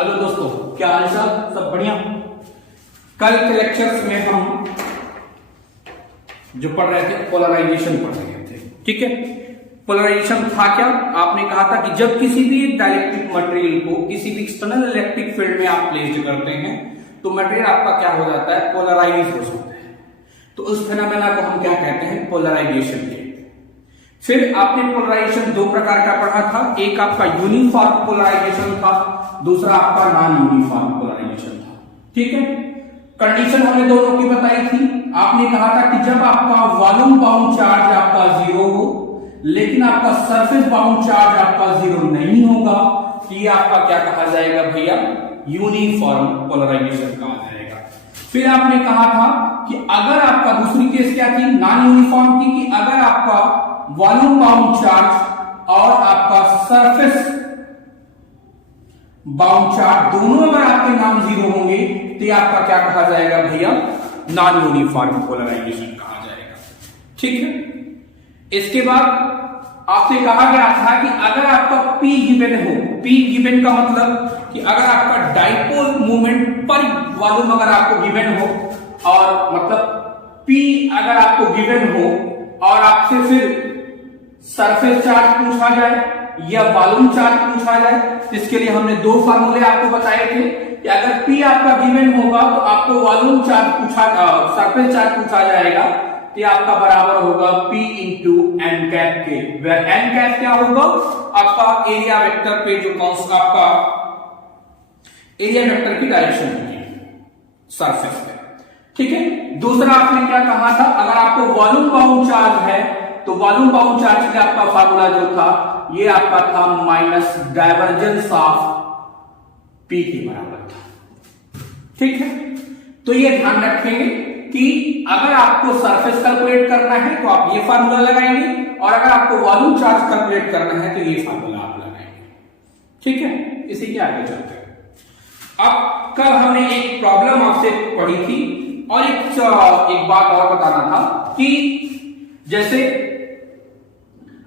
Hello दोस्तों, क्या हाल चाल? सब बढ़िया। कल के लेक्चर्स में हम जो पढ़ रहे थे पोलराइजेशन पढ़ रहे थे, ठीक है। पोलराइजेशन था क्या? आपने कहा था कि जब किसी भी डाइलेक्ट्रिक मटेरियल को किसी भी एक्सटर्नल इलेक्ट्रिक फील्ड में आप प्लेस्ड करते हैं तो मटेरियल आपका क्या हो जाता है? पोलराइज हो जाता है। तो उस फिनोमेना को हम क्या कहते हैं? पोलराइजेशन कहते हैं। फिर आपने पोलराइजेशन दो प्रकार का पढ़ा था, एक आपका यूनिफॉर्म पोलराइजेशन था, दूसरा आपका नॉन यूनिफॉर्म पोलराइजेशन था, ठीक है। कंडीशन हमने दोनों की बताई थी। आपने कहा था कि जब आपका वॉल्यूम बाउंड चार्ज आपका जीरो हो लेकिन आपका सरफेस बाउंड चार्ज आपका जीरो नहीं होगा तो ये आपका क्या कहा जाएगा भैया? यूनिफॉर्म पोलराइजेशन कहा जाएगा। फिर आपने कहा था कि अगर आपका दूसरी केस क्या थी नॉन यूनिफॉर्म की, कि अगर आपका वॉल्यूम बाउंड चार्ज और आपका सरफेस बाउंड चार्ज दोनों अगर आपके नाम जीरो होंगे तो ये आपका क्या कहा जाएगा भैया? नॉन यूनिफॉर्म पोलराइजेशन कहा जाएगा, ठीक है। इसके बाद आपसे कहा गया था कि अगर आपका P गिवन हो, P गिवन का मतलब कि अगर आपका डाइपोल मूवमेंट पर वॉल्यूम अगर आपको गिवन हो और मतलब P अगर आपको गिवन हो और आपसे फिर सरफेस चार्ज पूछा जाए या वॉल्यूम चार्ज पूछा जाए तो इसके लिए हमने दो फार्मूले आपको बताए थे कि अगर P आपका गिवन होगा तो आपको वॉल्यूम चार्ज पूछा, सरफेस चार्ज पूछा जाएगा तो आपका बराबर होगा P इंटू एन कैप के, वेयर एन कैप क्या होगा? आपका एरिया वेक्टर पे जो आपका एरिया वेक्टर की डायरेक्शन होगी सरफेस पे, ठीक है। दूसरा आपने क्या कहा था? अगर आपको वॉल्यूम बाउंड चार्ज है तो वॉल्यूम बाउंड चार्ज का आपका फार्मूला जो था ये आपका था माइनस डाइवर्जेंस ऑफ P के बराबर था, ठीक है। तो ये ध्यान रखेंगे कि अगर आपको सरफेस कैलकुलेट करना है तो आप ये फार्मूला लगाएंगे और अगर आपको वॉल्यूम चार्ज कैलकुलेट करना है तो ये फार्मूला आप लगाएंगे, ठीक है। इसी के आगे चलते हैं। अब कल हमने एक प्रॉब्लम आपसे पढ़ी थी और एक बात और बताना था कि जैसे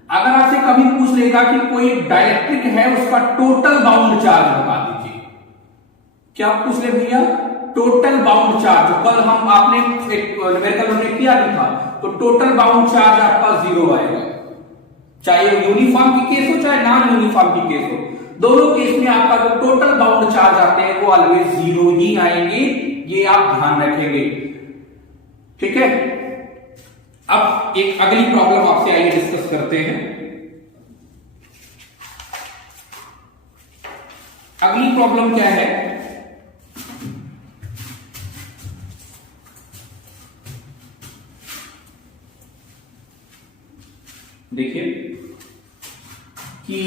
अगर आपसे कभी पूछ लेगा कि कोई डाइलेक्ट्रिक है उसका टोटल बाउंड चार्ज बता दीजिए, क्या पूछ ले भैया? Total bound charge. कल हम आपने एक न्यूमेरिकल में किया भी था, तो टोटल बाउंड चार्ज आपका जीरो आएगा, चाहे यूनिफॉर्म की केस हो चाहे नॉन यूनिफॉर्म की केस हो, दोनों केस में आपका जो टोटल बाउंड चार्ज आते हैं वो ऑलवेज जीरो ही आएंगे, ये आप ध्यान रखेंगे, ठीक है। अब एक अगली प्रॉब्लम आपसे आइए डिस्कस करते हैं। अगली प्रॉब्लम क्या है? देखिए कि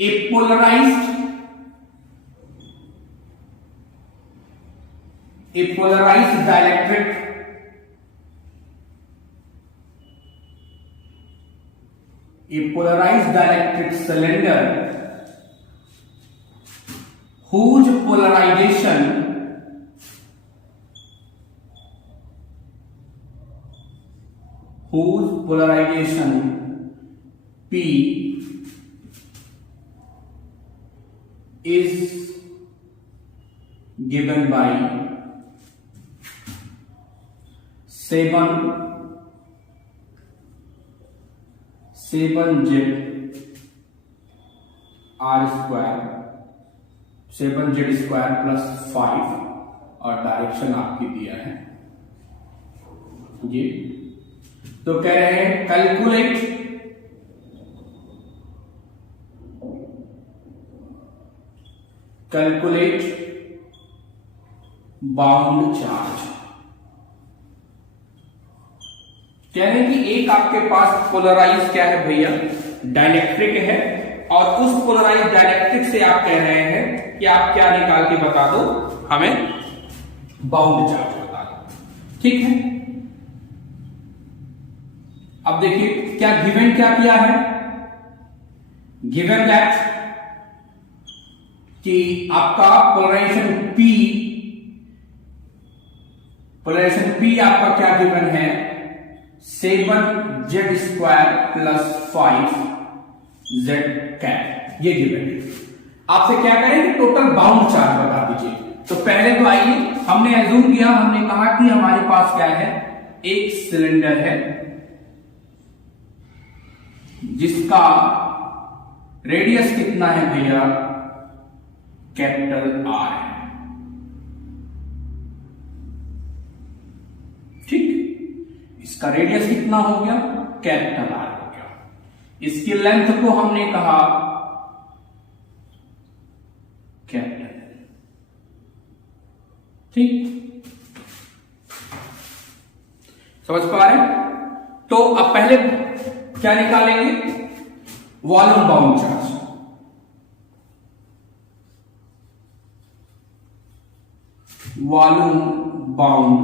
a polarized dielectric cylinder whose polarization P is given by 7z square plus 5 और डायरेक्शन आपकी दिया है ये। तो कह रहे हैं कैलकुलेट बाउंड चार्ज। कह रहे हैं कि एक आपके पास पोलराइज क्या है भैया? डाइलेक्ट्रिक है और उस पोलराइज डाइलेक्ट्रिक से आप कह रहे हैं कि आप क्या निकाल के बता दो हमें? बाउंड चार्ज बता दो, ठीक है। अब देखिए क्या गिवन क्या किया है? गिवन दैट कि आपका पोलराइजेशन P आपका क्या गिवन है? 7z² + 5 जेड कैप, ये गिवन है। आपसे क्या करेंगे, टोटल बाउंड चार्ज बता दीजिए। तो पहले तो आइए, हमने एज्यूम किया, हमने कहा कि हमारे पास क्या है, एक सिलेंडर है जिसका रेडियस कितना है भैया, कैपिटल आर है। ठीक, इसका रेडियस कितना हो गया, कैपिटल आर हो गया। इसकी लेंथ को हमने कहा कैपिटल, ठीक, समझ पा रहे हैं। तो अब पहले क्या निकालेंगे, volume bound charge. Volume bound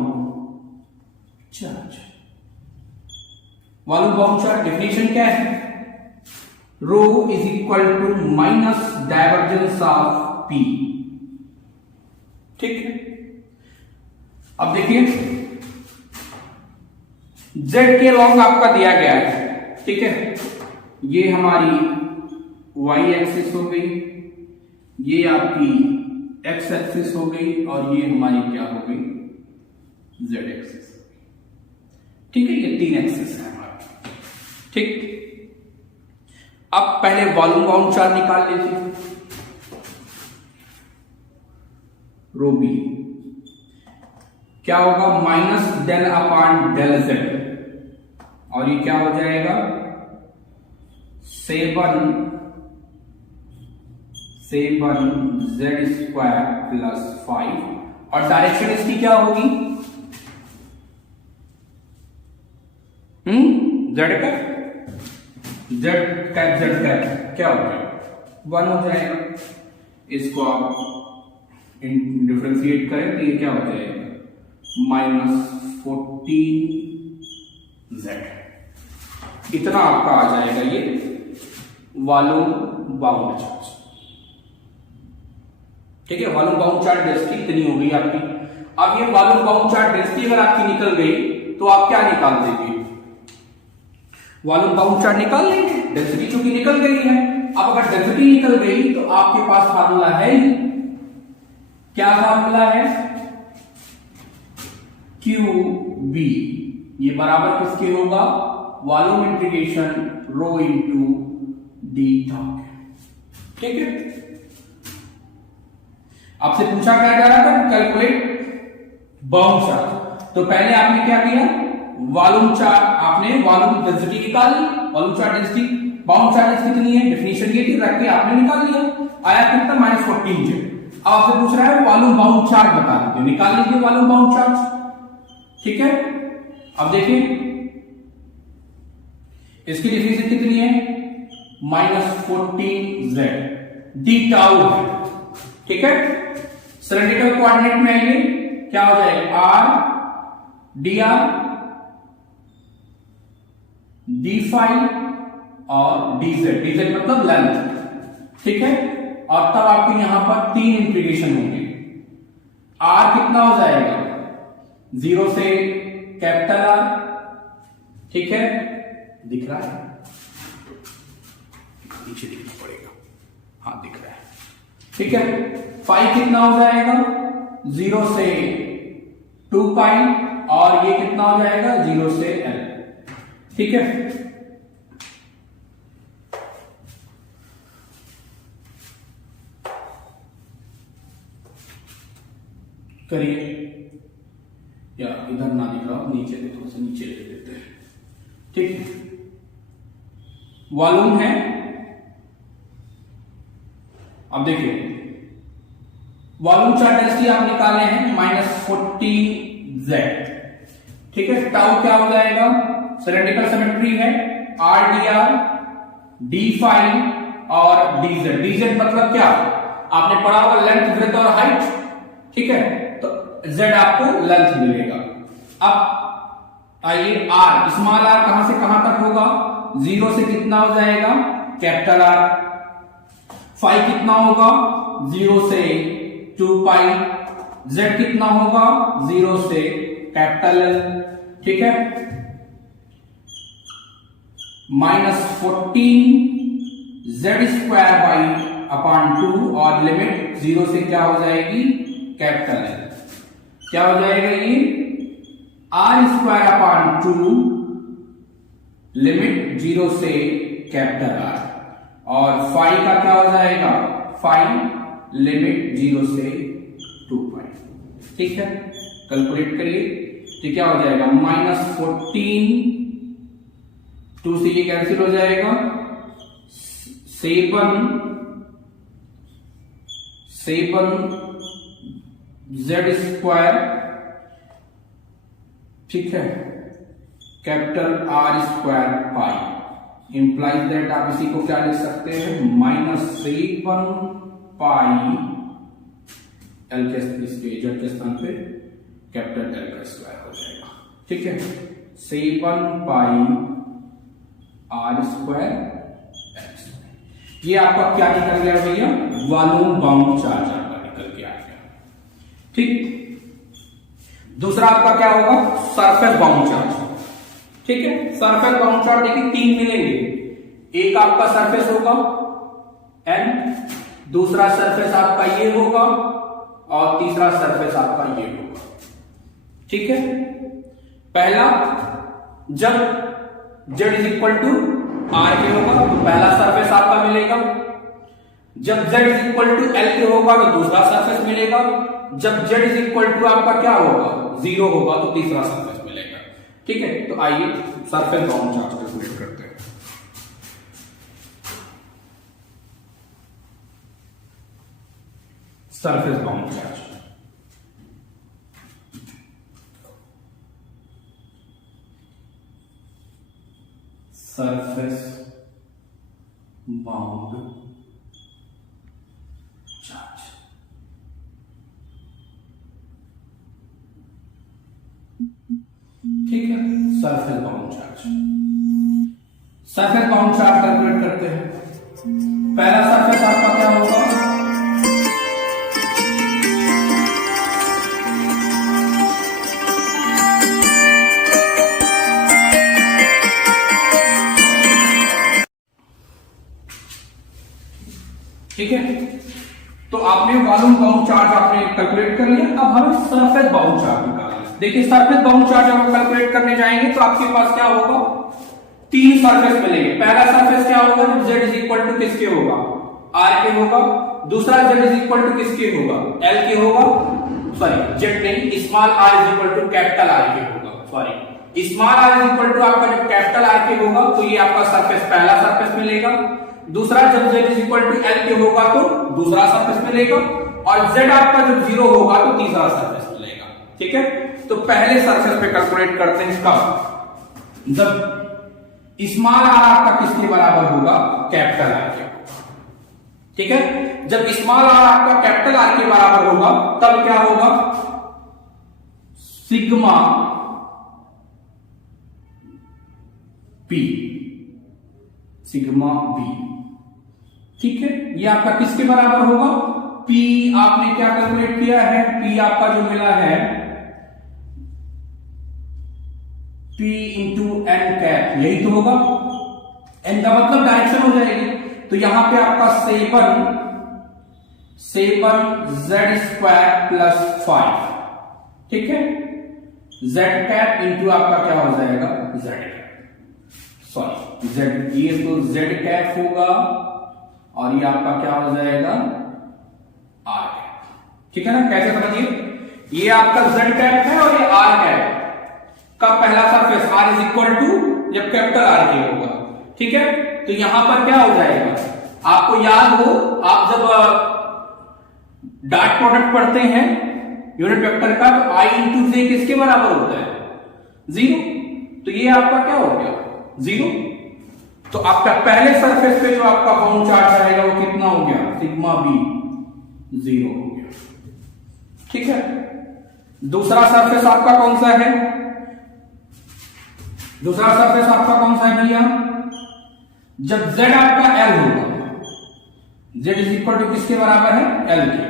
charge, volume bound charge definition क्या है, rho is equal to minus divergence of P. ठीक है, अब देखिए z के लॉन्ग आपका दिया गया है, ठीक है, ये हमारी y एक्सिस हो गई, ये आपकी x एक्सिस हो गई, और ये हमारी क्या हो गई, z एक्सिस हो गई। ठीक है, ये 3 एक्सिस है हमारी। ठीक, अब पहले वॉल्यूम बाउंड चार्ज निकाल लीजिए, रो बी क्या होगा, minus del upon del z, और ये क्या हो जाएगा 7 जेड स्क्वायर प्लस 5, और डायरेक्शन इसकी क्या होगी, जेड कैप क्या हो जाएगा 1 हो जाएगा। इसको आप डिफरेंशिएट करें तो ये क्या हो जाएगा -14 जेड, इतना आपका आ जाएगा ये वॉल्यूम बाउंड चार्ज। ठीक है, वॉल्यूम बाउंड चार्ज डेंसिटी इतनी हो गई आपकी। अब ये वॉल्यूम बाउंड चार्ज डेंसिटी अगर आपकी निकल गई तो आप क्या निकाल देंगे, वॉल्यूम बाउंड चार्ज निकाल लेंगे, डेंसिटी चूंकि निकल गई है। अब अगर डेंसिटी निकल गई तो आपके पास फार्मूला है ही, क्या फार्मूला है, QB, ये बराबर किसके होगा, volume integration rho into D talk. ठीक है, आपसे पूछा क्या जा रहा था, कैलकुलेट बाउंड चार्ज। तो पहले आपने क्या किया, वॉल्यूम चार्ज, आपने वॉल्यूम डेंसिटी निकाल ली, volume charge density, bound charges कितनी है, डेफिनेशन ये थी, रख के आपने निकाल लिया, आया कितना -14 जेड। अब आपसे पूछ रहा है वॉल्यूम बाउंड चार्ज बता दीजिए, निकाल लीजिए वॉल्यूम बाउंड चार्ज। ठीक है, अब देखिए इसकी डेफिनेशन कितनी है, -14 जेड डी टाउ है। ठीक है, सिलेंड्रिकल कोऑर्डिनेट में आएंगे, क्या हो जाएगा, R D R D five और डीजेड, डीजेड मतलब लेंथ। ठीक है, और तब आपके यहां पर 3 इंटीग्रेशन होंगे। आर कितना हो जाएगा, 0 से कैपिटल आर, ठीक है, दिख रहा है, नीचे दिखना पड़ेगा, हाँ दिख रहा है। ठीक है, 5 कितना हो जाएगा, 0 से 2 पाई, और ये कितना हो जाएगा 0 से एल। ठीक है, करिए, या इधर ना दिख रहा, नीचे थोड़ा सा नीचे ले देते हैं। ठीक, वॉल्यूम है, अब देखिए वॉल्यूम चार्ज डेंसिटी आप निकाले हैं -14 जेड। ठीक है, टाउ क्या हो जाएगा, सिलेंड्रिकल सिमेट्री है, R D R D five और डीजेड। डीजेड मतलब क्या, आपने पढ़ा होगा लेंथ ब्रेथ और हाइट। ठीक है, तो z आपको लेंथ मिलेगा। अब आइए r, स्मॉल r कहां से कहां तक होगा, 0 से कितना हो जाएगा कैपिटल R। 5 कितना होगा 0 से 2 पाई, z कितना होगा 0 से कैपिटल L। ठीक है, -14 जेड स्क्वायर बाई अपॉन 2 और लिमिट 0 से क्या हो जाएगी कैपिटल एल। क्या हो जाएगा ये आर स्क्वायर अपॉन 2 लिमिट 0 से कैपिटल आर, और फाई का क्या हो जाएगा फाई लिमिट 0 से 2 पाई। ठीक है, कैलकुलेट करिए तो क्या हो जाएगा -14, 2 से ये कैंसिल हो जाएगा, 7 जेड स्क्वायर, ठीक है, capital R square pi, implies that आप इसी को क्या लिख सकते हैं -7 पाई एल के जेड के स्थान पे कैपिटल एल का स्क्वायर हो जाएगा। ठीक है, 7 पाई आर स्क्वायर एल स्क्वायर। ये आपका क्या निकल गया भैया वॉल्यूम बाउंड चार्ज आपका निकल के आ गया। ठीक, दूसरा आपका क्या होगा सरफेस बाउंड चार्ज। ठीक है, सरफेस बाउंड चार्ज देखिए 3 मिलेंगे, एक आपका सरफेस होगा एन, दूसरा सरफेस आपका ये होगा और तीसरा सरफेस आपका ये होगा। ठीक है, पहला जब z is equal to R के होगा तो पहला सरफेस आपका मिलेगा, जब z is equal to L के होगा तो दूसरा सरफेस मिलेगा, जब z इज इक्वल टू आपका क्या होगा 0 होगा तो तीसरा सरफेस मिलेगा। ठीक है, तो आइए सरफेस बाउंड चार्ज कैलकुलेट करते हैं। Surface bound charge surface bound charge. ठीक है, surface bound charge, surface bound charge calculate करते हैं। पहला सरफेस आपका क्या होगा ठीक है, तो आपने वॉल्यूम बाउंड चार्ज आपने कैलकुलेट कर लिया। अब हमें सरफेस बाउंड चार्ज निकालना है। देखिए सरफेस बाउंड चार्ज हम कैलकुलेट करने जाएंगे तो आपके पास क्या होगा 3 सरफेस मिलेंगे। पहला सरफेस क्या होगा जब z इज इक्वल टू किसके होगा r के होगा, दूसरा z इज इक्वल टू किसके होगा l के होगा, सॉरी z नहीं small r is equal to capital R के होगा, sorry small r is equal to आपका जब कैपिटल R के होगा तो ये आपका सरफेस पहला सरफेस मिलेगा, दूसरा जब z is equal to l के होगा तो दूसरा सरफेस मिलेगा, और z आपका जब 0 होगा तो तीसरा सरफेस मिलेगा। ठीक है, तो पहले सरफेस पे कैलकुलेट करते हैं कब जब स्मॉल r आपका किसके बराबर होगा कैपिटल R के। ठीक है, जब स्मॉल r आपका कैपिटल R के बराबर होगा तब क्या होगा सिग्मा p, सिग्मा b। ठीक है, ये आपका किसके बराबर होगा p, आपने क्या कैलकुलेट किया है p आपका जो मिला है p इंटू एन कैप, यही तो होगा, एन का मतलब डायरेक्शन हो जाएगी, तो यहां पे आपका 7 जेड स्क्वायर प्लस 5। ठीक है, जेड कैप इंटू आपका क्या हो जाएगा जेड कैप, सॉरी जेड, ये तो जेड कैप होगा और ये आपका क्या हो जाएगा आर कैप। ठीक है ना, कैसे समझिए ये आपका जेड कैप है और ये आर कैप का पहला surface r is equal to जब कैपिटल R के होगा। ठीक है, तो यहां पर क्या हो जाएगा आपको याद हो आप जब डॉट प्रोडक्ट पढ़ते हैं यूनिट वेक्टर का तो i इंटू जे किसके बराबर होता है 0, तो ये आपका क्या हो गया 0। तो आपका पहले सरफेस पे जो आपका बाउंड चार्ज आएगा वो कितना हो गया सिग्मा b 0 हो गया। ठीक है, दूसरा सरफेस आपका कौन सा है, दूसरा सरफेस आपका कौन सा है भैया जब z आपका l होगा, z इज इक्वल टू किसके बराबर है l के,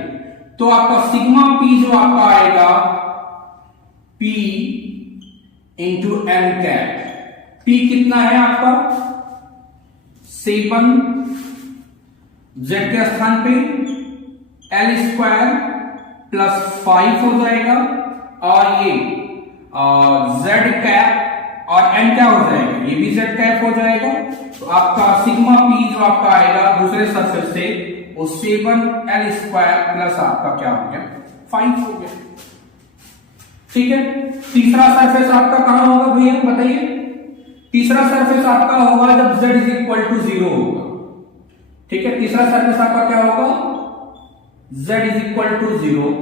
तो आपका सिग्मा p जो आपका आएगा p into n cap, p कितना है आपका 7 z के स्थान पे l स्क्वायर प्लस 5 हो जाएगा और ये z कैप और n क्या हो जाएगा, ये भी z कैप हो जाएगा। तो आपका सिग्मा p जो आपका आएगा दूसरे सरफेस से वो 7l स्क्वायर प्लस आपका क्या हो गया 5 हो गया। ठीक है, तीसरा सरफेस आपका कहां होगा भैया बताइए? तीसरा सरफेस आपका होगा जब z इज इक्वल टू 0 होगा। ठीक है, तीसरा सरफेस आपका क्या होगा, z इज इक्वल टू 0।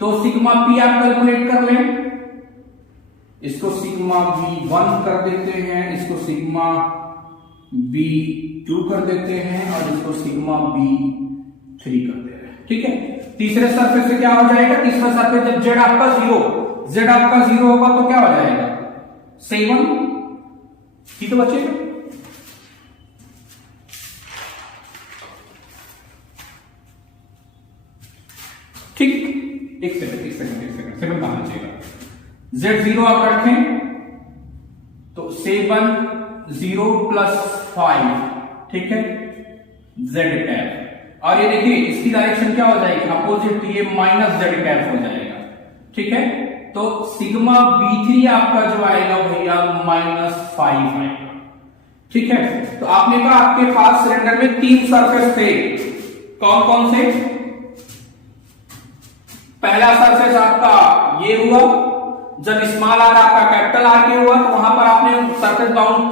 तो सिग्मा p आप कैलकुलेट कर लें, इसको सिग्मा b1 कर देते हैं, इसको सिग्मा b2 कर देते हैं और इसको सिग्मा b3 कर दे रहे हैं। ठीक है, तीसरे सरफेस से क्या हो जाएगा, तीसरा सरफेस जब z आपका 0 होगा तो क्या हो जाएगा 7, ठीक है बच्चे। ठीक, एक सेकंड कहां चाहिए, z0 आप रखें तो 7 0 प्लस 5, ठीक है z कैप, और ये देखिए इसकी डायरेक्शन क्या हो जाएगी अपोजिट, ये माइनस z कैप हो जाएगा। ठीक है, तो सिग्मा b3 आपका जो आएगा भैया -5 आएगा। ठीक है, तो आपने कहा आपके पास सिलेंडर में 3 सरफेस थे, कौन कौन से? पहला सरफेस आपका ये हुआ, जब स्मॉल आर आपका कैपिटल आर के हुआ तो वहां पर आपने सरफेस बाउंड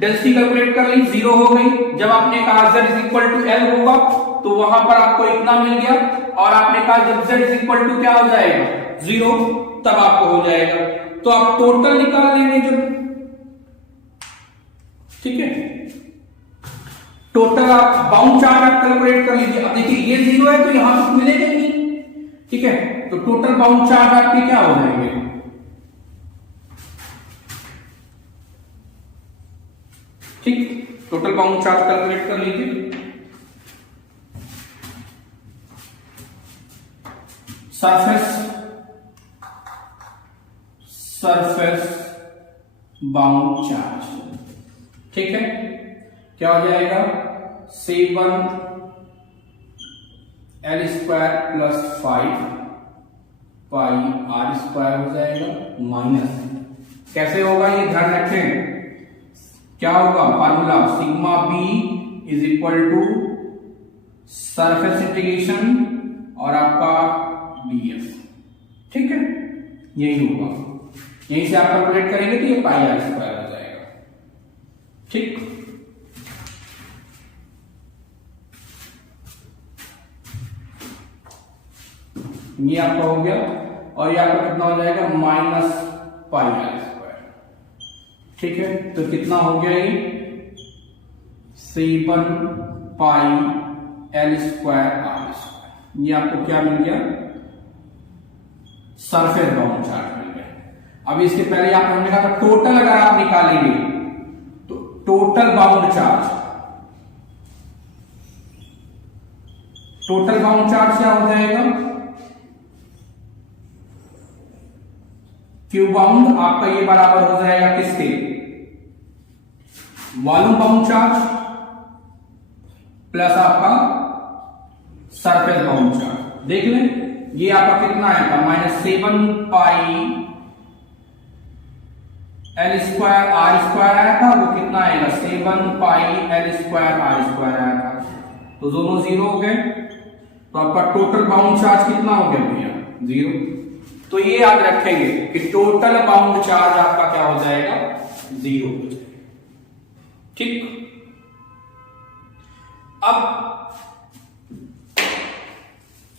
डेंसिटी कैलकुलेट कर ली, 0 हो गई। जब आपने कहा z is equal to l होगा तो वहां पर आपको इतना मिल गया, और आपने कहा जब z इज इक्वल टू क्या हो जाएगा 0, तब आपको हो जाएगा। तो आप टोटल निकाल लेंगे जब, ठीक है, टोटल आप बाउंड चार्ज आप कैलकुलेट कर लीजिए। अब देखिए ये 0 है तो यहां तो मिलेगा नहीं, ठीक है, तो टोटल बाउंड चार्ज आपके क्या हो जाएंगे, ठीक, टोटल बाउंड चार्ज कैलकुलेट कर लीजिए। सरफेस बाउंड चार्ज, ठीक है, क्या हो जाएगा 7l स्क्वायर प्लस 5 पाई r स्क्वायर हो जाएगा माइनस, कैसे होगा ये ध्यान रखें, क्या होगा formula sigma b is equal to surface integration और आपका df, ठीक है, यही होगा, यहीं से आप कैलकुलेट करेंगे तो ये पाई r स्क्वायर हो जाएगा। ठीक, ये आपका हो गया, और ये आपका कितना हो जाएगा -पाई r स्क्वायर। ठीक है, तो कितना हो गया ये 7 पाई l स्क्वायर r स्क्वायर, ये आपको क्या मिल गया सरफेस बाउंड चार्ज मिल गया। अब इसके पहले आप हमने कहा टोटल अगर आप निकालेंगे तो टोटल बाउंड चार्ज क्या हो जाएगा, क्यू बाउंड आपका ये बराबर हो जाएगा किसके, वॉल्यूम बाउंड चार्ज प्लस आपका सरफेस बाउंड चार्ज। देख लें ये आपका कितना आया था -7 पाई l स्क्वायर r स्क्वायर आया था, वो कितना आएगा 7 पाई l स्क्वायर r स्क्वायर आया था, तो दोनों 0 हो गए। तो आपका टोटल बाउंड चार्ज कितना हो गया भैया 0। तो ये याद रखेंगे कि टोटल बाउंड चार्ज आपका क्या हो जाएगा 0 हो जाएगा। ठीक, अब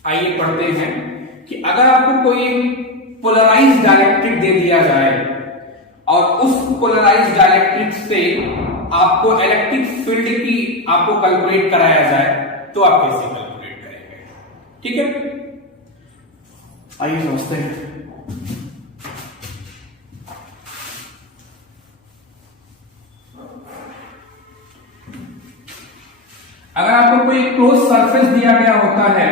आइए पढ़ते हैं कि अगर आपको कोई पोलराइज्ड डाइलेक्ट्रिक दे दिया जाए और उस पोलराइज्ड डाइलेक्ट्रिक से आपको इलेक्ट्रिक फील्ड की आपको कैलकुलेट कराया जाए तो आप कैसे कैलकुलेट करेंगे। ठीक है, आइए समझते हैं। अगर आपको कोई क्लोज सरफेस दिया गया होता है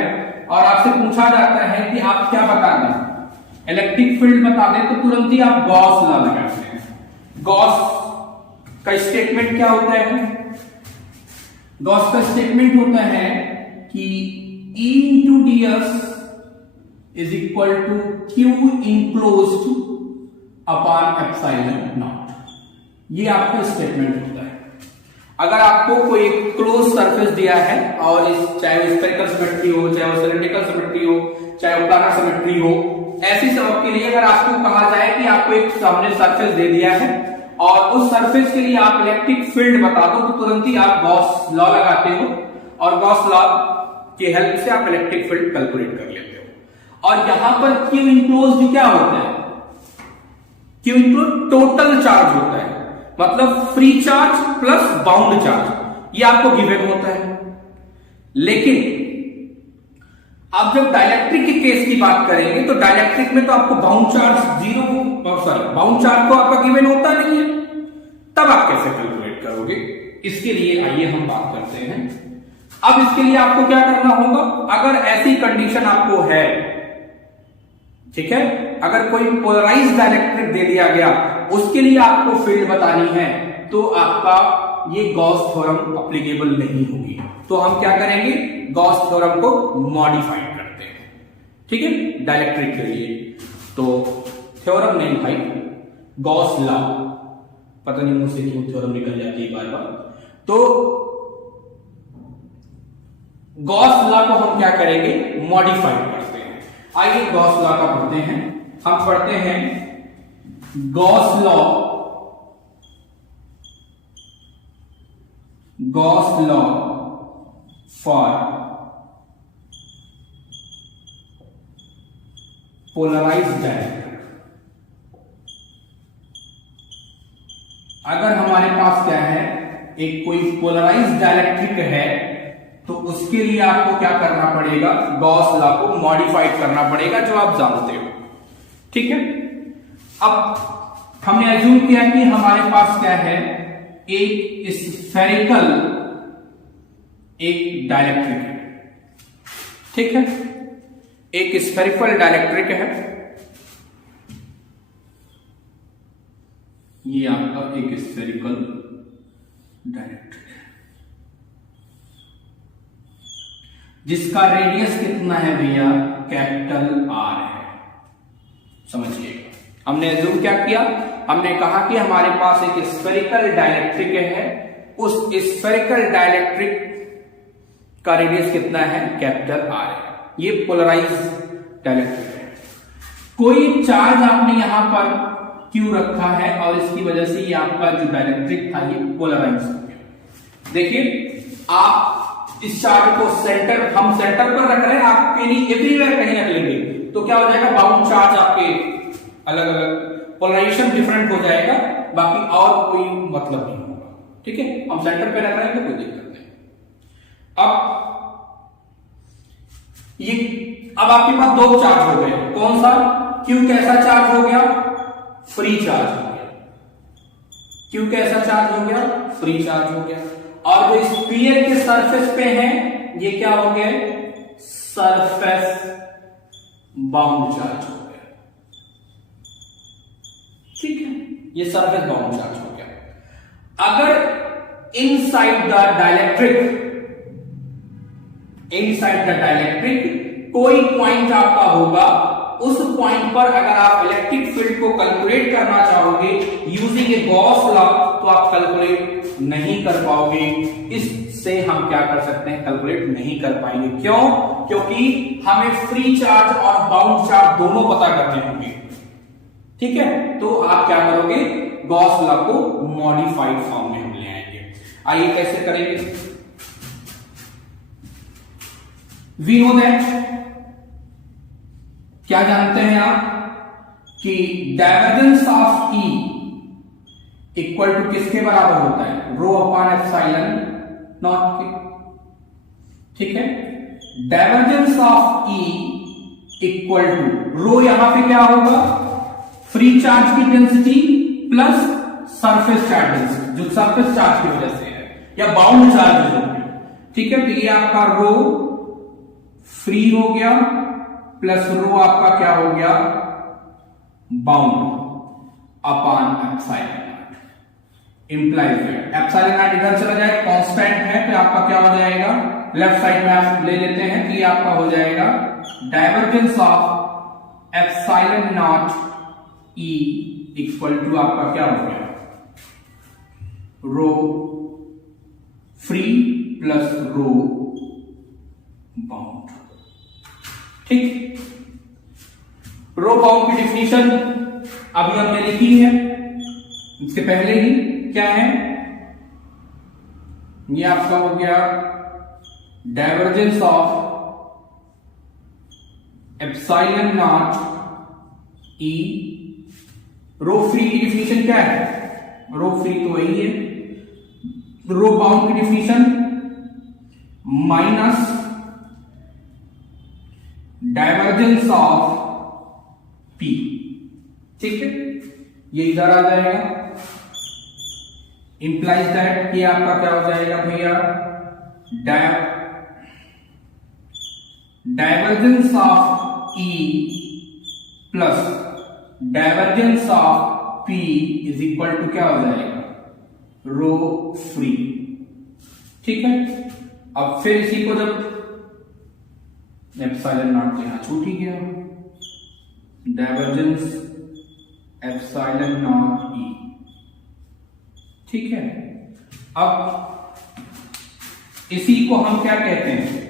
और आपसे पूछा जाता है कि आप क्या बता दें, इलेक्ट्रिक फील्ड बता दें, तो तुरंत ही आप गॉस लॉ लगाते हैं। गॉस का स्टेटमेंट क्या होता है, गॉस का स्टेटमेंट होता है कि E into ds is equal to Q enclosed upon epsilon naught. ये आपका स्टेटमेंट होता है। अगर आपको कोई क्लोज सरफेस दिया है और चाहे वो स्फेरिकल सिमेट्री हो, चाहे वो सिलेंड्रिकल सिमेट्री हो, चाहे वो प्लानर सिमेट्री हो, ऐसी सबक के लिए अगर आपको कहा जाए कि आपको एक सामने सरफेस दे दिया है और उस सरफेस के लिए आप इलेक्ट्रिक फील्ड बता दो, तो तुरंत ही आप गॉस लॉ लगाते हो और गॉस लॉ की हेल्प से आप इलेक्ट्रिक फील्ड कैलकुलेट कर लेते हो। और यहां पर क्यू इनक्लोज्ड क्या होता है? क्यू इनक्लोज्ड टोटल चार्ज होता है, मतलब free charge plus bound charge, ये आपको गिवन होता है। लेकिन अब जब डाइलेक्ट्रिक के केस की बात करेंगे तो डाइलेक्ट्रिक में तो आपको बाउंड चार्ज बाउंड चार्ज तो आपका गिवन होता नहीं है, तब आप कैसे कैलकुलेट करोगे? इसके लिए आइए हम बात करते हैं। अब इसके लिए आपको क्या करना होगा? अगर ऐसी कंडीशन आपको है, ठीक है, अगर कोई पोलराइज्ड डाइलेक्ट्रिक दे दिया गया, उसके लिए आपको फील्ड बतानी है, तो आपका ये गॉस थ्योरम एप्लीकेबल नहीं होगी। तो हम क्या करेंगे? गॉस थ्योरम को मॉडिफाई करते हैं, ठीक है, डाइलेक्ट्रिक के लिए। तो थ्योरम नहीं भाई, गॉस लॉ, पता नहीं मुझसे क्यों थ्योरम निकल जाती है बार बार। तो गॉस लॉ को हम क्या करेंगे? मॉडिफाई करते हैं। आइए गॉस लॉ का पढ़ते हैं। हम पढ़ते हैं Gauss law for polarized dielectric. अगर हमारे पास क्या है, एक कोई पोलराइज्ड डाइलेक्ट्रिक है, तो उसके लिए आपको क्या करना पड़ेगा? गॉस लॉ को मॉडिफाई करना पड़ेगा, जो आप जानते हो, ठीक है। अब हमने एज्यूम किया कि हमारे पास क्या है, एक स्फेरिकल एक डाइलेक्ट्रिक है, ठीक है, एक स्फेरिकल डाइलेक्ट्रिक है। ये आपका एक स्फेरिकल डाइलेक्ट्रिक है जिसका रेडियस कितना है भैया? कैपिटल आर है। समझिएगा, हमने एज्यूम क्या किया? हमने कहा कि हमारे पास एक स्फेरिकल डाइलेक्ट्रिक है, उस स्फेरिकल डाइलेक्ट्रिक का रेडियस कितना है? कैपिटल आर है। ये पोलराइज्ड डाइलेक्ट्रिक है। कोई चार्ज आपने यहां पर क्यू रखा है और इसकी वजह से ये आपका जो डाइलेक्ट्रिक था ये पोलराइज हो गया। देखिए, आप इस चार्ज को सेंटर, हम सेंटर पर रख रहे हैं, आपके लिए एवरीवेयर कहीं रख लेंगे तो क्या हो जाएगा? बाउंड चार्ज आपके अलग अलग, पोलराइजेशन डिफरेंट हो जाएगा, बाकी और कोई मतलब नहीं होगा, ठीक है। हम सेंटर पे रख रहे हैं तो कोई दिक्कत नहीं। अब आपके पास दो चार्ज हो गए। कौन सा? क्यू कैसा चार्ज हो गया? फ्री चार्ज हो गया। क्यू कैसा चार्ज हो गया? फ्री चार्ज हो गया। और जो स्फीयर के सरफेस पे है, ये क्या हो गया? सरफेस बाउंड चार्ज हो गया, ठीक है, ये सरफेस बाउंड चार्ज हो गया। अगर इनसाइड द डाइलेक्ट्रिक कोई पॉइंट आपका होगा, उस पॉइंट पर अगर आप इलेक्ट्रिक फील्ड को कैलकुलेट करना चाहोगे यूजिंग ए गॉस लॉ, तो आप कैलकुलेट नहीं कर पाओगे। इससे हम क्या कर सकते हैं? कैलकुलेट नहीं कर पाएंगे। क्यों? क्योंकि हमें फ्री चार्ज और बाउंड चार्ज दोनों पता करने होंगे, ठीक है। तो आप क्या करोगे? गॉस लॉ को मॉडिफाइड फॉर्म में हम ले आएंगे। आइए कैसे करेंगे? वी नो दैट, क्या जानते हैं आप कि divergence of E equal to किसके बराबर होता है? रो अपॉन एप्सिलॉन नॉट के, ठीक है। Divergence of E equal to rho, यहां पे क्या होगा? फ्री चार्ज की density plus surface charge density, जो सरफेस चार्ज की वजह से है, या बाउंड चार्ज हो गया, ठीक है। तो ये आपका रो फ्री हो गया प्लस रो आपका क्या हो गया? Bound upon epsilon not. Implies that epsilon not इधर चला जाए, कांस्टेंट है, तो आपका आपका क्या हो जाएगा, लेफ्ट साइड में आप ले लेते हैं कि आपका हो जाएगा divergence of epsilon naught E equal to आपका क्या हो गया, rho free plus rho bound. ठीक, रो बाउंड की डिफिनीशन अभी हमने लिखी है, इसके पहले ही क्या है, ये आपका हो गया divergence of epsilon naught E. Rho free की डिफिनीशन क्या है, रो फ्री तो वही है, रो बाउंड की definition minus divergence of P. ठीक है, ये इधर आ जाएगा, इंप्लाइज दैट कि आपका क्या हो जाएगा भैया, divergence of E plus divergence of P is equal to क्या हो जाएगा, रो फ्री। ठीक है, अब फिर इसी को जब एप्सिलॉन नॉट यहां छूट ही गया, डाइवर्जेंस एप्सिलॉन नॉट ई। ठीक है, अब इसी को हम क्या कहते हैं,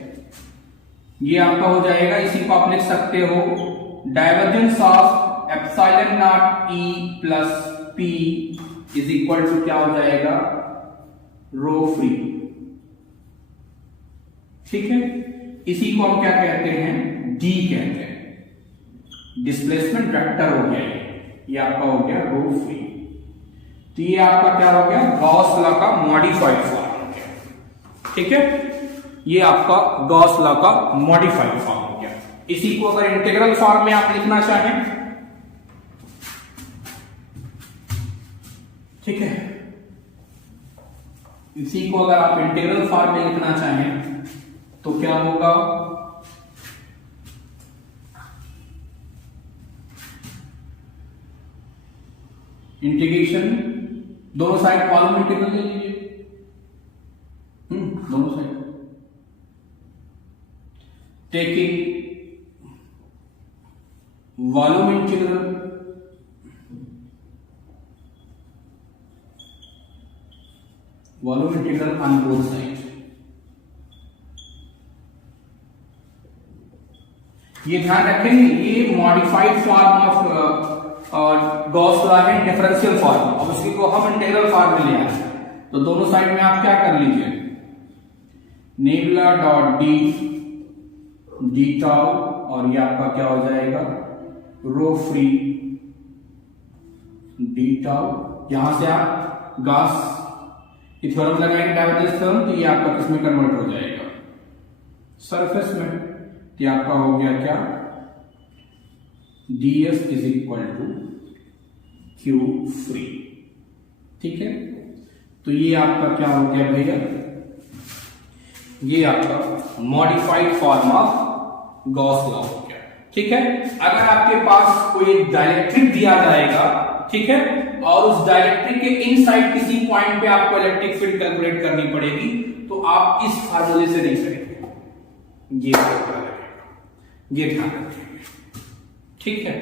ये आपका हो जाएगा, इसी को आप लिख सकते हो divergence of epsilon naught E plus P is equal to क्या हो जाएगा, रो फ्री। ठीक है, इसी को हम क्या कहते हैं, डी कहते हैं, डिस्प्लेसमेंट वेक्टर हो गया ये आपका हो गया रो फ्री। तो ये आपका क्या हो गया, गॉस लॉ का मॉडिफाइड फॉर्म हो गया। ठीक है, ये आपका गॉस लॉ का मॉडिफाइड फॉर्म हो गया। इसी को अगर इंटीग्रल फॉर्म में आप लिखना चाहें, ठीक है, इसी को अगर आप इंटीग्रल फॉर्म में लिखना चाहें तो क्या होगा, इंटीग्रेशन दोनों साइड वॉल्यूम इंटीग्रल ले लीजिए, दोनों side taking volume integral on both side. ये ध्यान रखेंगे, ये modified form of Gauss law है, डिफरेंशियल फॉर्म। अब उसी को हम इंटीग्रल फॉर्म में ले आए, तो दोनों साइड में आप क्या कर लीजिए, नेबुला डॉट डी टाउ, और ये आपका क्या हो जाएगा, रो फ्री डी टाउ। यहां से आप गॉस की थ्योरम लगाएंगे, डाइवर्जेंस थ्योरम, तो ये आपका किसमें कन्वर्ट हो जाएगा, सरफेस में। तो ये आपका हो गया क्या, ds is equal to Q free. ठीक है, तो ये आपका क्या हो गया भैया, ये आपका modified form of Gauss law हो गया। ठीक है, अगर आपके पास कोई एक डाइलेक्ट्रिक दिया जाएगा, ठीक है, और उस डाइलेक्ट्रिक के इनसाइड किसी पॉइंट पे आपको इलेक्ट्रिक फील्ड कैलकुलेट करनी पड़ेगी, तो आप इस फार्मूले से नहीं करेंगे, ये ध्यान रखेंगे। ठीक है,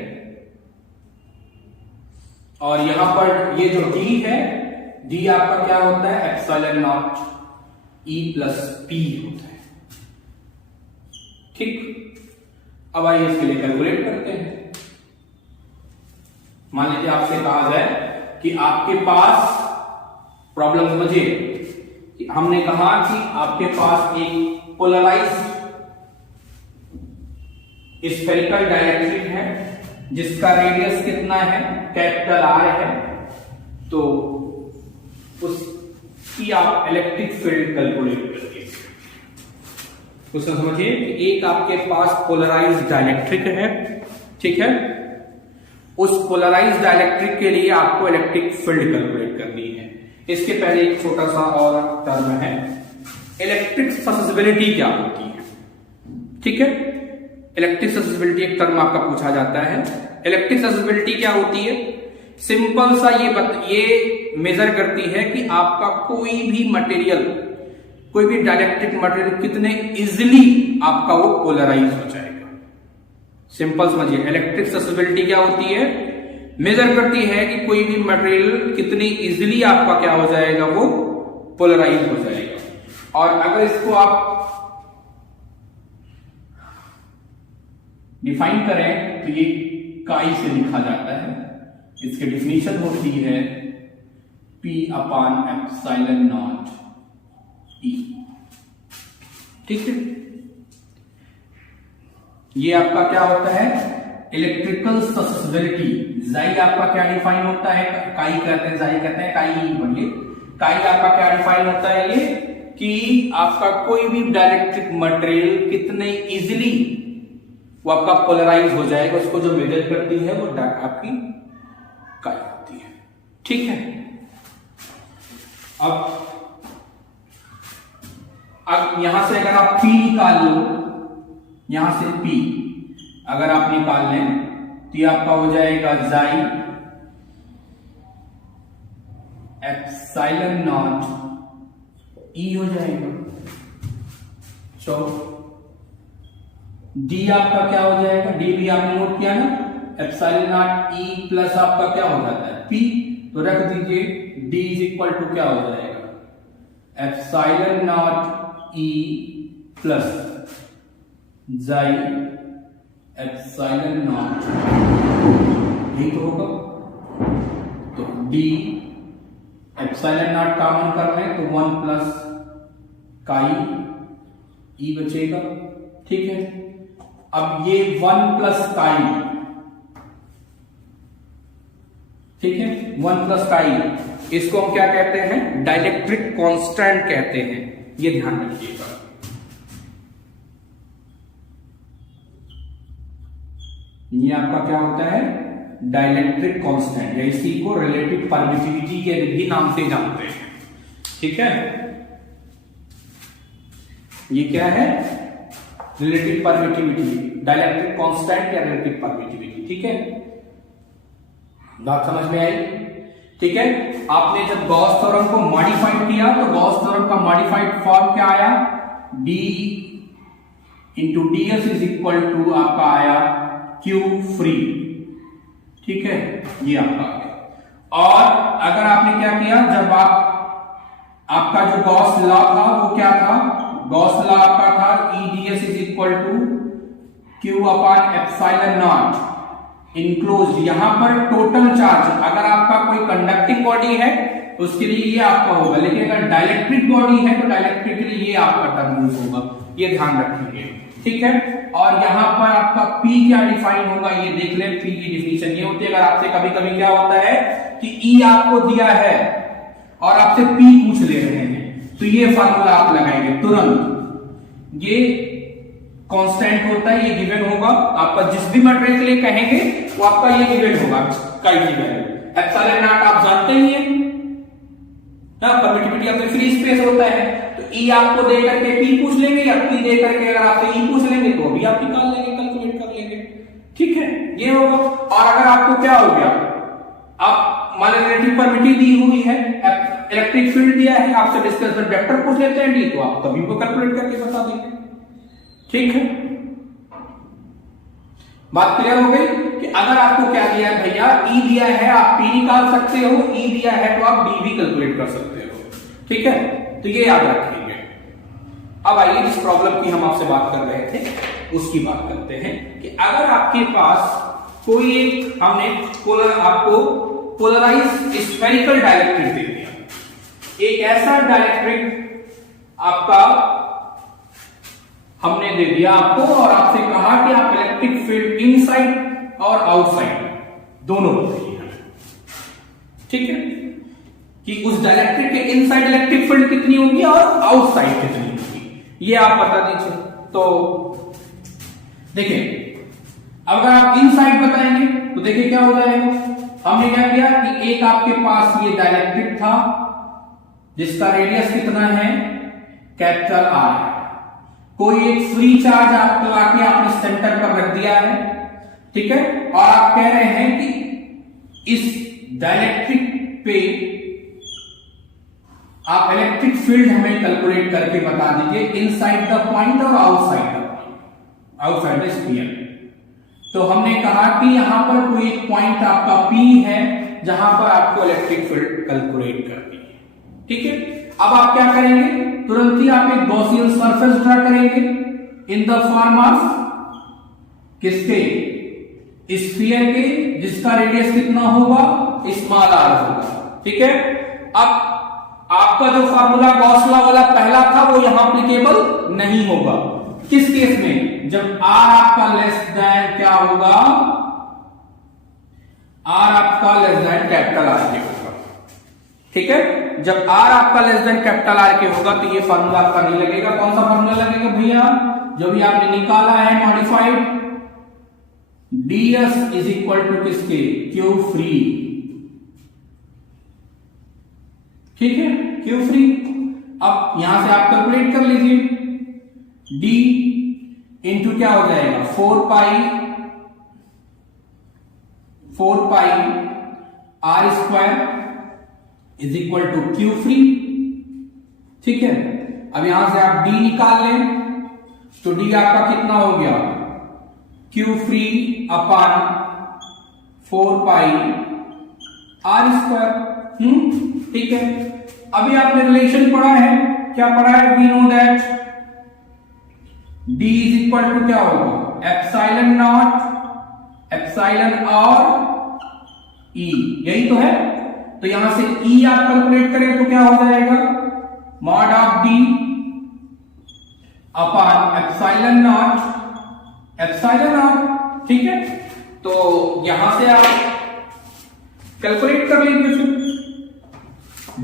और यहां पर ये जो डी है, डी आपका क्या होता है, epsilon naught E plus P होता है। ठीक, अब आइए इसके लिए कैलकुलेट करते हैं। मान लीजिए आपसे कहा जाए कि आपके पास, प्रॉब्लम समझिए, हमने कहा कि आपके पास एक पोलराइज्ड स्फेरिकल डाइलेक्ट्रिक है जिसका रेडियस कितना है, कैपिटल आर है, तो उसकी आप इलेक्ट्रिक फील्ड कैलकुलेट करिए। उसको समझिए कि एक आपके पास पोलराइज्ड डाइलेक्ट्रिक है, ठीक है, उस पोलराइज्ड डाइलेक्ट्रिक के लिए आपको इलेक्ट्रिक फील्ड कैलकुलेट करनी है। इसके पहले एक छोटा सा और टर्म है, इलेक्ट्रिक ससेसिबिलिटी क्या होती है। ठीक है, इलेक्ट्रिक ससेसिबिलिटी एक टर्म आपका पूछा जाता है। इलेक्ट्रिक ससेसिबिलिटी क्या होती है, सिंपल सा ये मेजर करती है कि आपका कोई भी मटेरियल कोई भी डाइलेक्ट्रिक मटेरियल कितने इजिली आपका वो पोलराइज हो जाएगा। सिंपल समझिए, इलेक्ट्रिक ससेसिबिलिटी क्या होती है, मेजर करती है कि कोई भी मटेरियल कितनी इजिली आपका क्या हो जाएगा, वो पोलराइज हो जाएगा। और अगर इसको आप डिफाइन करें तो ये काई से लिखा जाता है। इसकी डिफिनीशन होती है P/ε0 E। ठीक है, ये आपका क्या होता है, इलेक्ट्रिकल ससेसिबिलिटी। जाई आपका क्या डिफाइन होता है, काई कहते हैं, जाई कहते हैं, काई बोलिए। काई आपका क्या डिफाइन होता है, ये कि आपका कोई भी डाइलेक्ट्रिक मटेरियल कितने इजिली वो आपका पोलराइज हो जाएगा, उसको जो मेजर करती है वो आपकी काई होती है। ठीक है, अब यहां से अगर आप P निकाल लो, यहां से P अगर आप निकाल लें तो ये आपका हो जाएगा जाई ε0 E हो जाएगा। तो D आपका क्या हो जाएगा, D भी आपने नोट किया ना, ε0 E प्लस आपका क्या हो जाता है P, तो रख दीजिए D इज इक्वल टू क्या हो जाएगा, ε0 E प्लस जाई ε0, यही तो होगा। तो D ε0 कॉमन कर लें तो 1 प्लस काई E बचेगा। ठीक है, अब ये 1 प्लस काई, ठीक है, 1 प्लस काई, इसको हम क्या कहते हैं, डाइलेक्ट्रिक कांस्टेंट कहते हैं, ये ध्यान रखिएगा। ये आपका क्या होता है, डाइलेक्ट्रिक कांस्टेंट, या इसी को रिलेटिव परमिटिविटी के भी नाम से जानते हैं। ठीक है, ये क्या है, रिलेटिव परमिटिविटी, डाइलेक्ट्रिक कांस्टेंट या रिलेटिव परमिटिविटी। ठीक है, बात समझ में आई। ठीक है, आपने जब गॉस थ्योरम को मॉडिफाइड किया तो गॉस थ्योरम का मॉडिफाइड फॉर्म क्या आया, D into ds is equal to आपका आया Q फ्री। ठीक है, ये आपका आ गया। और अगर आपने क्या किया, जब आपका जो गॉस लॉ था वो क्या था, गॉस लॉ आपका था EdS is equal to Q/ε0 enclose. यहां पर टोटल चार्ज, अगर आपका कोई कंडक्टिंग बॉडी है उसके लिए ये आपका होगा, लेकिन अगर डाइलेक्ट्रिक बॉडी है तो डाइलेक्ट्रिक के लिए ये आपका टर्म यूज होगा, ये ध्यान रखेंगे। ठीक है, और यहां पर आपका P क्या डिफाइन होगा, ये देख ले। P की डिफिनीशन ये होती है, अगर आपसे कभी कभी क्या होता है कि E आपको दिया है और आपसे P पूछ ले रहे हैं, तो ये फार्मूला आप लगाएंगे तुरंत। ये कांस्टेंट होता है, ये गिवन होगा आपका, जिस भी मटेरियल के लिए कहेंगे वो आपका ये गिवन होगा, काई की वैल्यू ε0 आप जानते ही हैं ना, permittivity of the free space होता है। तो E आपको दे करके P पूछ लेंगे, या P दे करके अगर आपसे E पूछ लेंगे तो भी आप निकाल लेंगे, कैलकुलेट कर लेंगे। ठीक है, ये होगा। और अगर आपको क्या हो गया, आप मान लीजिए रिलेटिव परमिटिविटी दी हुई है, इलेक्ट्रिक फील्ड दिया है, आपसे डिस्प्लेसमेंट वेक्टर पूछ लेते हैं D, तो आप कभी को कैलकुलेट करके बता देंगे। ठीक है, बात क्लियर हो गई कि अगर आपको क्या दिया है भैया, E दिया है, आप P निकाल सकते हो, E दिया है तो आप D भी कैलकुलेट कर सकते हो। ठीक है, तो ये याद रखेंगे। अब आइए जिस प्रॉब्लम की हम आपसे बात कर रहे थे उसकी बात करते हैं कि अगर आपके पास कोई एक, हमने आपको पोलराइज स्फेरिकल डाइलेक्ट्रिक दे दिया, एक ऐसा डाइलेक्ट्रिक आपका हमने दे दिया आपको, और आपसे कहा कि आप इलेक्ट्रिक फील्ड इनसाइड और आउटसाइड दोनों बताइए। ठीक है, कि उस डाइलेक्ट्रिक के इनसाइड इलेक्ट्रिक फील्ड कितनी होगी और आउटसाइड कितनी होगी, ये आप बता दीजिए। तो देखिए, अगर आप इनसाइड बताएंगे तो देखिए क्या हो जाएगा, हमने क्या किया कि एक आपके पास ये डाइलेक्ट्रिक था जिसका रेडियस कितना है, कैपिटल R है, कोई एक फ्री चार्ज आपको लाके आपने सेंटर पर रख दिया है। ठीक है, और आप कह रहे हैं कि इस डाइलेक्ट्रिक पे आप इलेक्ट्रिक फील्ड हमें कैलकुलेट करके बता दीजिए इनसाइड द पॉइंट और outside the point, outside the sphere. तो हमने कहा कि यहां पर कोई एक पॉइंट आपका P है जहां पर आपको इलेक्ट्रिक फील्ड कैलकुलेट करनी है, ठीक है। अब आप क्या करेंगे, तुरंत ही आप एक गॉसियन सरफेस ड्रा करेंगे इन द फॉर्म ऑफ किसके, स्फीयर के, जिसका रेडियस कितना होगा, स्मॉल r होगा, ठीक है। अब आपका जो फार्मूला गॉस लॉ वाला पहला था वो यहां एप्लीकेबल नहीं होगा। किस केस में, जब r आपका लेस देन क्या होगा, r आपका लेस देन कैपिटल R के होगा, ठीक है। जब r आपका लेस देन कैपिटल R के होगा तो ये फार्मूला आपका नहीं लगेगा। कौन सा फार्मूला लगेगा भैया, जो भी आपने निकाला है modified ds is equal to किसके, क्यू फ्री, ठीक है, क्यू फ्री। अब यहां से आप कैलकुलेट कर लीजिए, d इंटू क्या हो जाएगा, 4 pi r square is equal to Q free, ठीक है। अब यहां से आप d निकाल लें तो d आपका कितना हो गया, Q free upon 4 pi r square, ठीक है। अभी आपने रिलेशन पढ़ा है, क्या पढ़ा है, we know that d is equal to क्या होगा, एप्सिलॉन नॉट एप्सिलॉन और e, यही तो है। तो यहां से e आप कैलकुलेट करें तो क्या हो जाएगा, mod of d upon epsilon not, ठीक है। तो यहां से आप कैलकुलेट कर लीजिए, फिर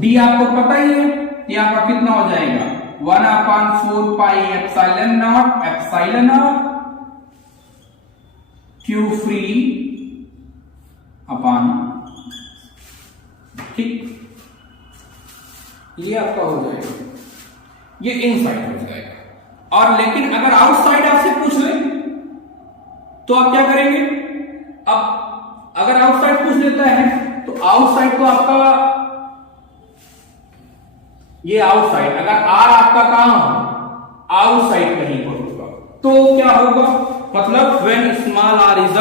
d आपको पता ही है, ये आपका कितना हो जाएगा, 1/4 pi epsilon not Q free upon, ठीक, ये आपका हो जाएगा, ये इनसाइड हो जाएगा। और लेकिन अगर आउटसाइड आपसे पूछ ले तो आप क्या करेंगे, अब अगर आउटसाइड पूछ लेता है तो आउटसाइड तो आपका ये आउटसाइड, अगर r आपका कहां आउटसाइड कहीं पर होगा तो क्या होगा, मतलब when small r is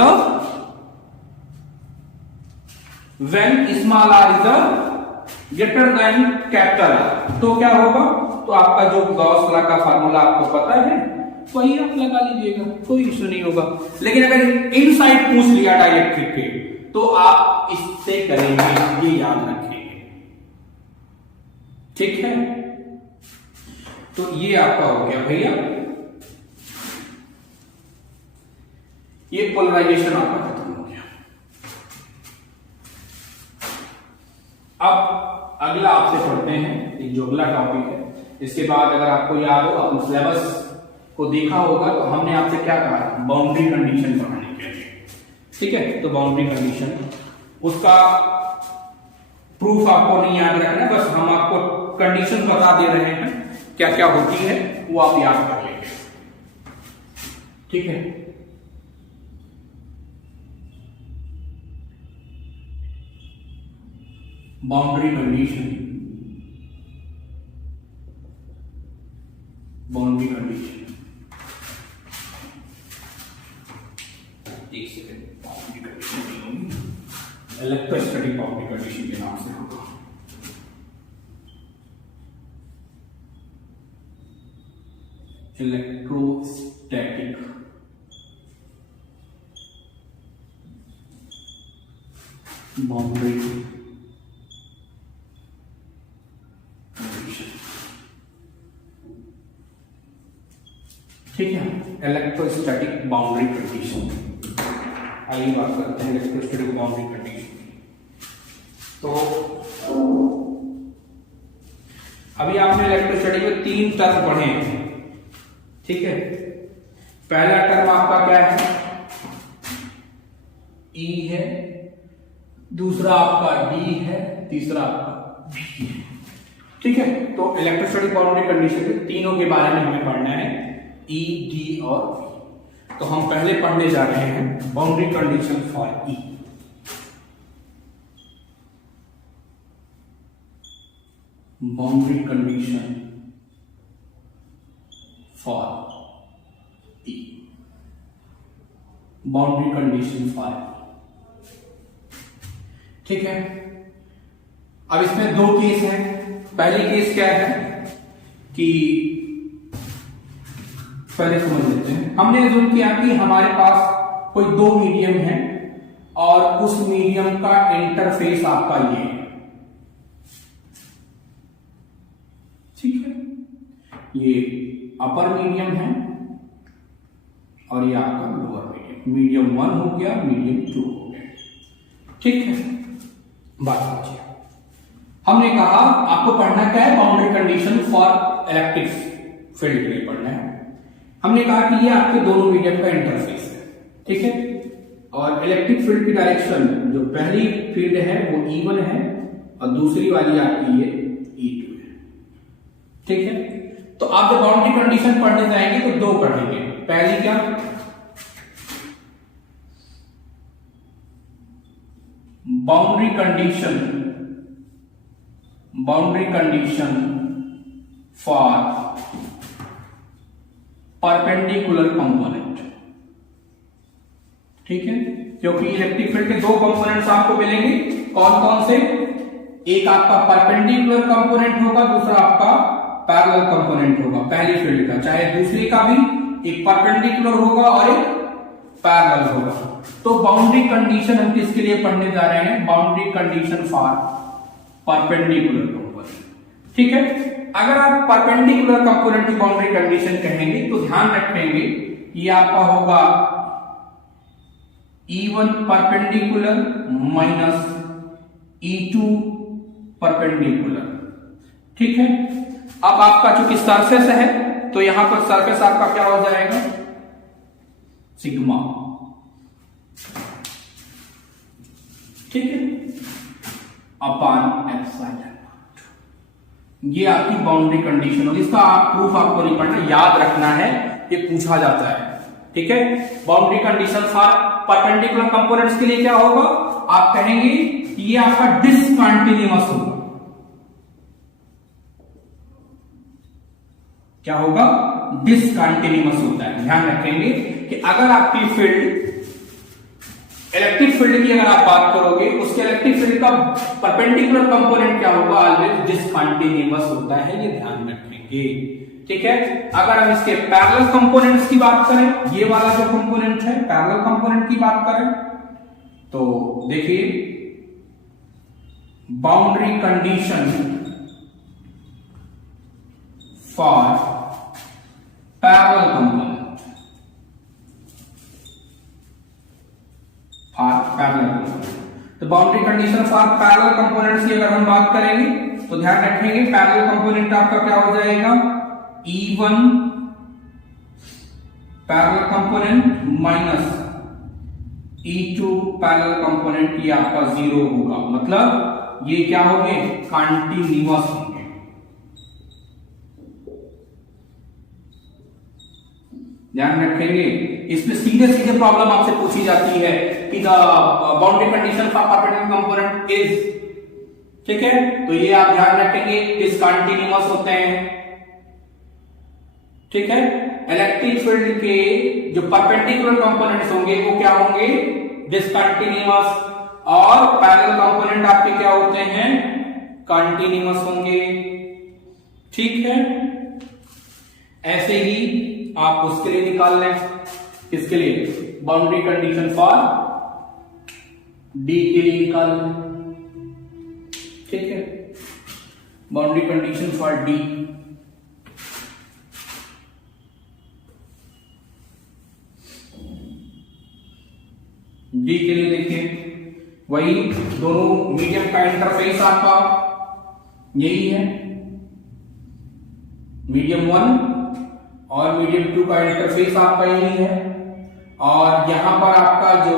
greater than capital R, तो क्या होगा, तो आपका जो गॉस लॉ का फार्मूला आपको पता है वही आप लगा लीजिएगा, कोई इश्यू नहीं होगा। लेकिन अगर इनसाइड पूछ लिया डायरेक्ट के तो आप इससे करेंगे, ये याद रखेंगे, ठीक है। तो ये आपका हो गया भैया, ये पोलराइजेशन आपका खत्म हो गया। अब अगला आपसे पढ़ते हैं, एक जो अगला टॉपिक है, इसके बाद अगर आपको याद हो, आपने सिलेबस को देखा होगा तो हमने आपसे क्या कहा, बाउंड्री कंडीशन पढ़ाने के लिए, ठीक है। तो बाउंड्री कंडीशन, उसका प्रूफ आपको नहीं याद रखना, बस हम आपको कंडीशन बता दे रहे हैं क्या क्या होती है, वो आप याद कर लेंगे, ठीक है। बाउंड्री कंडीशन, बाउंड्री कंडीशन, एक सेकंड, बाउंड्री कंडीशन नहीं होगी, इलेक्ट्रोस्टैटिक बाउंड्री कंडीशन के नाम से होगा। इलेक्ट्रोस्टैटिक बाउंड्री कंडीशन, ठीक है। इलेक्ट्रोस्टैटिक बाउंड्री कंडीशन, आइए बात करते हैं इलेक्ट्रोस्टैटिक बाउंड्री कंडीशन। तो अभी आपने इलेक्ट्रोस्टैटिक में 3 टर्म पढ़े हैं, ठीक है। पहला टर्म आपका क्या है, E है, दूसरा आपका D है, तीसरा आपका B है, ठीक है। तो इलेक्ट्रोस्टैटिक बाउंड्री कंडीशन के तीनों के बारे में हमें पढ़ना है, E, D और B। तो हम पहले पढ़ने जा रहे हैं boundary condition for E। Boundary condition for E, boundary condition for E, ठीक है। अब इसमें दो केस हैं। पहली केस क्या है कि पहले समझ लेते हैं। हमने रिज्यूम किया कि हमारे पास कोई दो मीडियम है और उस मीडियम का इंटरफेस आपका ये है, ठीक है। ये अपर मीडियम है और ये आपका लोअर मीडियम, मीडियम 1 हो गया, मीडियम 2 हो गया, ठीक है। बात समझिए, हमने कहा आपको पढ़ना क्या है, boundary condition for electric field के लिए पढ़ना है। हमने कहा कि ये आपके दोनों मीडियम का इंटरफेस है, ठीक है। और इलेक्ट्रिक फील्ड की डायरेक्शन, जो पहली फील्ड है वो E1 है और दूसरी वाली आपकी ये E2 है, ठीक है। तो आप जब बाउंड्री कंडीशन पढ़ने जाएंगे तो दो पढ़ेंगे। पहली क्या, boundary condition for perpendicular component, ठीक है। क्योंकि इलेक्ट्रिक फील्ड के दो कंपोनेंट्स आपको मिलेंगे, कौन कौन से, एक आपका परपेंडिकुलर कंपोनेंट होगा, दूसरा आपका पैरेलल कंपोनेंट होगा। पहली फील्ड का चाहे दूसरी का भी एक परपेंडिकुलर होगा और एक पैरेलल होगा। तो बाउंड्री कंडीशन हम किसके लिए पढ़ने जा रहे हैं, boundary condition for perpendicular component, ठीक है। अगर आप परपेंडिकुलर कंपोनेंट की बाउंड्री कंडीशन कहेंगे तो ध्यान रखेंगे ये आपका होगा E1 perpendicular minus E2 perpendicular, ठीक है। अब आपका चूंकि सरफेस है तो यहां पर सरफेस आपका क्या हो जाएगा, सिग्मा, ठीक है, अपान एप्सिलॉन। ये आपकी बाउंड्री कंडीशन होगी। इसका आप प्रूफ आपको नहीं पढ़ना, याद रखना है, ये पूछा जाता है, ठीक है। Boundary condition for perpendicular components के लिए क्या होगा, आप कहेंगे कि ये आपका डिसकंटीन्यूअस होगा। क्या होगा, डिसकंटीन्यूअस होता है। ध्यान रखेंगे कि अगर आपकी फील्ड इलेक्ट्रिक फील्ड की अगर आप बात करोगे, उसके इलेक्ट्रिक फील्ड का परपेंडिकुलर कंपोनेंट क्या होगा, ऑलवेज डिसकंटीन्यूअस होता है, ये ध्यान रखेंगे, ठीक है। अगर हम इसके पैरेलल कंपोनेंट्स की बात करें, ये वाला जो कंपोनेंट है पैरेलल कंपोनेंट की बात करें तो देखिए, boundary condition for parallel component, तो boundary condition for parallel components की अगर हम बात करेंगे तो ध्यान रखेंगे पैरेलल कंपोनेंट आपका क्या हो जाएगा, E1 parallel component minus E2 parallel component, ये आपका 0 होगा। मतलब ये क्या होंगे, कंटीन्यूअस होंगे। ध्यान रखेंगे, इसमें सीधे सीधे प्रॉब्लम आपसे पूछी जाती है कि the boundary condition for perpendicular component is, ठीक है। तो ये आप ध्यान रखेंगे डिसकंटीन्यूअस होते हैं, ठीक है। इलेक्ट्रिक फील्ड के जो परपेंडिकुलर कंपोनेंट्स होंगे वो क्या होंगे, डिसकंटीन्यूअस, और पैरेलल कंपोनेंट आपके क्या होते हैं, कंटीन्यूअस होंगे, ठीक है। ऐसे ही आप उसके लिए निकाल लें, किसके लिए, बाउंड्री कंडीशन फॉर डी के लिए निकाल लें, ठीक है। Boundary condition for D, D के लिए देखिए वही दोनों मीडियम का इंटरफेस आपका यही है, मीडियम 1 और मीडियम 2 का इंटरफेस आपका यही है, और यहां पर आपका जो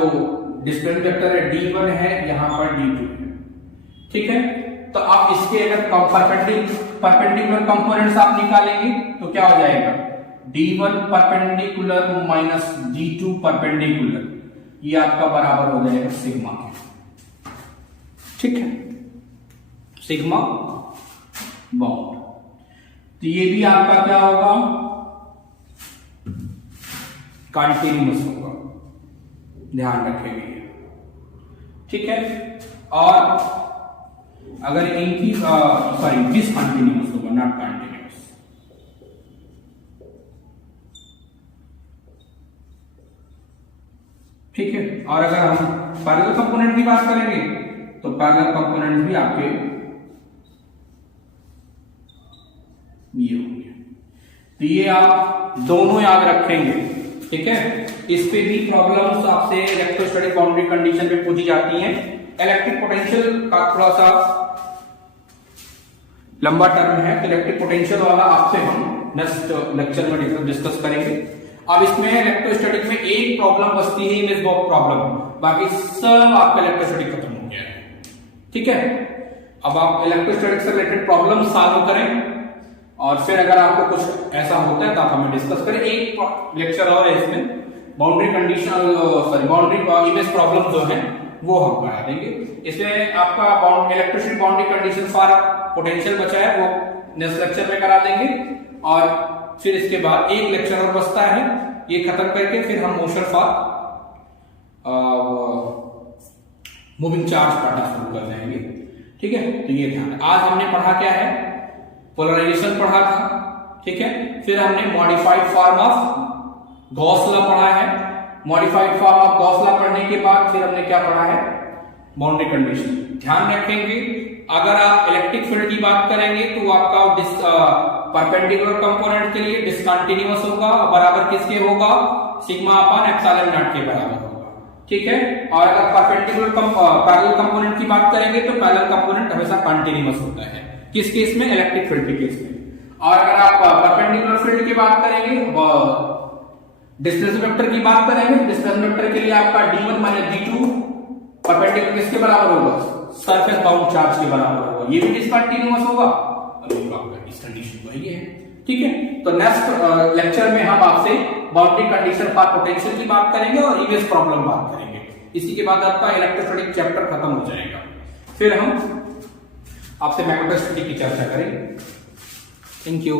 डिस्टेंस वेक्टर है D1 है, यहां पर D2 है, ठीक है। तो आप इसके अगर परपेंडिकुलर कंपोनेंट्स आप निकालेंगे तो क्या हो जाएगा, D1 perpendicular minus D2 perpendicular, ये आपका बराबर हो जाएगा सिग्मा के, ठीक है। Sigma bound. तो ये भी आपका क्या होगा, कंटिन्यूअस होगा, ध्यान रखेंगे, ठीक है। और अगर इनकी सॉरी डिसकंटिन्यूअस होगा, नॉट कंटिन्यूअस। ठीक है। और अगर हम पैरेलल कंपोनेंट की बात करेंगे तो पैरेलल कंपोनेंट भी आपके ये होंगे। तो ये आप दोनों याद रखेंगे, ठीक है। इस पे भी प्रॉब्लम्स आपसे इलेक्ट्रोस्टैटिक बाउंड्री कंडीशन पे पूछी जाती हैं। इलेक्ट्रिक पोटेंशियल का थोड़ा सा लंबा टर्म है, तो इलेक्ट्रिक पोटेंशियल वाला आपसे हम नेक्स्ट लेक्चर में डिस्कस करेंगे। अब इसमें इलेक्ट्रोस्टैटिक में एक प्रॉब्लम बचती है, इमेज बॉक्स प्रॉब्लम, बाकी सब आपका इलेक्ट्रोस्टैटिक खत्म हो गया है, ठीक है। अब आप इलेक्ट्रोस्टैटिक से रिलेटेड प्रॉब्लम सॉल्व करें और फिर अगर आपको कुछ ऐसा होता है तो आप हमें डिस्कस करें। एक लेक्चर और है इसमें, boundary condition sorry boundary image problem जो है वो हम करा देंगे। इसमें आपका electrostatic boundary condition for potential बचा है, वो नेक्स्ट लेक्चर में करा देंगे। और फिर इसके बाद एक लेक्चर और बचता है, ये खत्म करके फिर हम मोशन फॉर मूविंग चार्ज पढ़ना शुरू कर देंगे, ठीक है। तो ये ध्यान, आज हमने पढ़ा क्या है, पोलराइजेशन पढ़ा था, ठीक है। फिर हमने modified form of Gauss law पढ़ा है। Modified form of Gauss law पढ़ने के बाद फिर हमने क्या पढ़ा है, बाउंड्री कंडीशन। ध्यान रखेंगे, अगर आप इलेक्ट्रिक फील्ड की बात करेंगे तो आपका परपेंडिकुलर कंपोनेंट के लिए डिसकंटिन्यूअस होगा, बराबर किसके होगा, सिग्मा अपॉन एप्सिलॉन नॉट के बराबर होगा, ठीक है। और अगर परपेंडिकुलर पैरेलल कंपोनेंट की बात करेंगे तो पैरेलल कंपोनेंट हमेशा कंटिन्यूअस होता है, किस केस में, इलेक्ट्रिक फील्ड के केस में। और अगर आप परपेंडिकुलर फील्ड की बात करेंगे, डिस्प्लेसमेंट वेक्टर की बात करेंगे, डिस्प्लेसमेंट वेक्टर के लिए आपका d1 माइनस d2 परपेंडिकुलर किसके बराबर होगा, सरफेस बाउंड चार्ज के बराबर होगा, ये भी डिसकंटिन्यूअस होगा, और ये आपका इस कंडीशन वही है, ठीक है। तो नेक्स्ट लेक्चर में हम आपसे बाउंड्री कंडीशन फॉर पोटेंशियल की बात करेंगे और इमेज प्रॉब्लम बात करेंगे। इसी के बाद आपका इलेक्ट्रोस्टैटिक चैप्टर खत्म हो जाएगा, फिर हम आपसे मैग्नेटोस्टैटिक की चर्चा करें। Thank you.